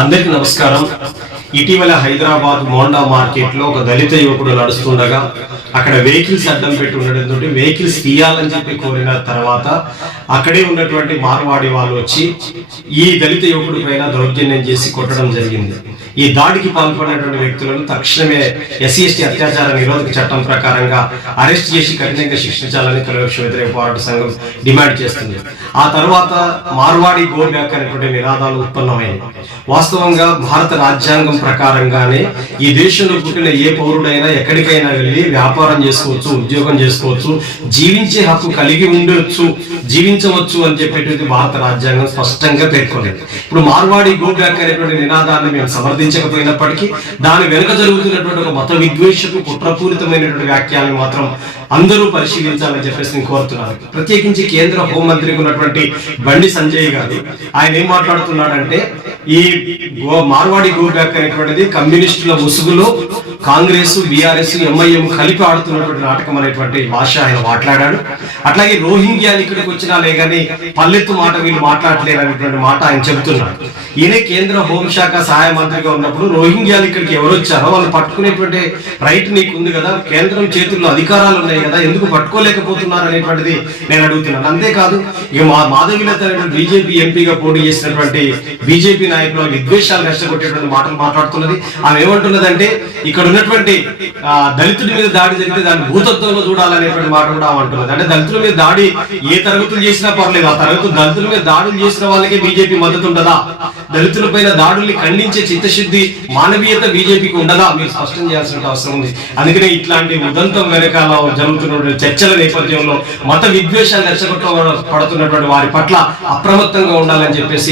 అందరికీ నమస్కారం. ఇటీవల హైదరాబాద్ మోండా మార్కెట్ లో ఒక దళిత యువకుడు నడుస్తుండగా అక్కడ వెహికల్స్ అడ్డం పెట్టి ఉండడంతో వెహికల్స్ తీయాలని చెప్పి కోరిన తర్వాత అక్కడే ఉన్నటువంటి మార్వాడి వాళ్ళు వచ్చి ఈ దళిత యువకుడి పైన దౌర్జన్యం చేసి కొట్టడం జరిగింది. ఈ దాడికి పాల్పడినటువంటి వ్యక్తులను తక్షణమే SC/ST అత్యాచార నిరోధక చట్టం ప్రకారంగా అరెస్ట్ చేసి కఠినంగా శిక్షించాలని కలవక్ష వ్యతిరేక పోరాట సంఘం డిమాండ్ చేస్తుంది. ఆ తర్వాత మార్వాడి గో బ్యాక్ అనేటువంటి నినాదాలు ఉత్పన్నమైంది. వాస్తవంగా భారత రాజ్యాంగం ప్రకారంగానే ఈ దేశంలో పుట్టిన ఏ పౌరుడైనా ఎక్కడికైనా వెళ్ళి వ్యాపారం చేసుకోవచ్చు, ఉద్యోగం చేసుకోవచ్చు, జీవించే హక్కు కలిగి ఉండొచ్చు, జీవించవచ్చు అని చెప్పేటువంటి భారత రాజ్యాంగం స్పష్టంగా పేర్కొంది. ఇప్పుడు మార్వాడి గో బ్యాక్ అనేటువంటి నినాదాన్ని మేము సమర్థించకపోయినప్పటికీ దాని వెనుక జరుగుతున్నటువంటి ఒక మత విద్వేషపు కుట్రపూరితమైనటువంటి వ్యాఖ్యలను మాత్రం అందరూ పరిశీలించాలని చెప్పేసి నేను కోరుతున్నాను. ప్రత్యేకించి కేంద్ర హోంమంత్రికి ఉన్నటువంటి బండి సంజయ్ గారు ఆయన ఏం మాట్లాడుతున్నాడంటే ఈ మార్వాడి గో బ్యాక్ అనేటువంటిది కమ్యూనిస్టుల ముసుగులో కాంగ్రెస్, BRS, MIM కలిపి ఆడుతున్నటువంటి నాటకం అనేటువంటి భాష ఆయన మాట్లాడాడు. అట్లాగే రోహింగ్యాలు ఇక్కడికి వచ్చినా లేదని పల్లెత్తు మాట వీళ్ళు మాట్లాడలేరు అనేటువంటి మాట ఆయన చెబుతున్నాడు. ఈయన కేంద్ర హోంశాఖ సహాయ మంత్రిగా ఉన్నప్పుడు రోహింగ్యాలు ఇక్కడికి ఎవరు వచ్చారో వాళ్ళు పట్టుకునేటువంటి రైట్ నీకు ఉంది కదా, కేంద్రం చేతుల్లో అధికారాలు ఉన్నాయి కదా, ఎందుకు పట్టుకోలేకపోతున్నారు అనేటువంటిది నేను అడుగుతున్నాను. అంతేకాదు ఇక మాధవిలత బీజేపీ ఎంపీగా పోటీ చేసినటువంటి బీజేపీ నాయకులు విద్వేషాలు రెచ్చగొట్టేటువంటి మాటలు మాట్లాడుతున్నది. ఆమె ఏమంటున్నదంటే ఇక్కడ ఉన్నటువంటి దళితుడి మీద దాడి జరిగితే దాన్ని భూతత్వంలో చూడాలనేటువంటి మాట కూడా అంటున్నది. అంటే దళితుల మీద దాడి ఏ తరగతులు చేసినా పర్లేదు, ఆ తరగతులు దళితుల మీద దాడులు చేసిన వాళ్ళకే బీజేపీ మద్దతు ఉండదా? దళితుల పైన దాడుల్ని ఖండించే చిత్తశుద్ధి, మానవీయత బీజేపీకి ఉండదా? మీరు స్పష్టం చేయాల్సిన అవసరం ఉంది. అందుకనే ఇట్లాంటి ఉదంతం వెనకాల జరుగుతున్నటువంటి చర్చల నేపథ్యంలో మత విద్వేషాలు రెచ్చగొట్టబడుతున్నటువంటి వారి పట్ల అప్రమత్తంగా ఉండాలని చెప్పేసి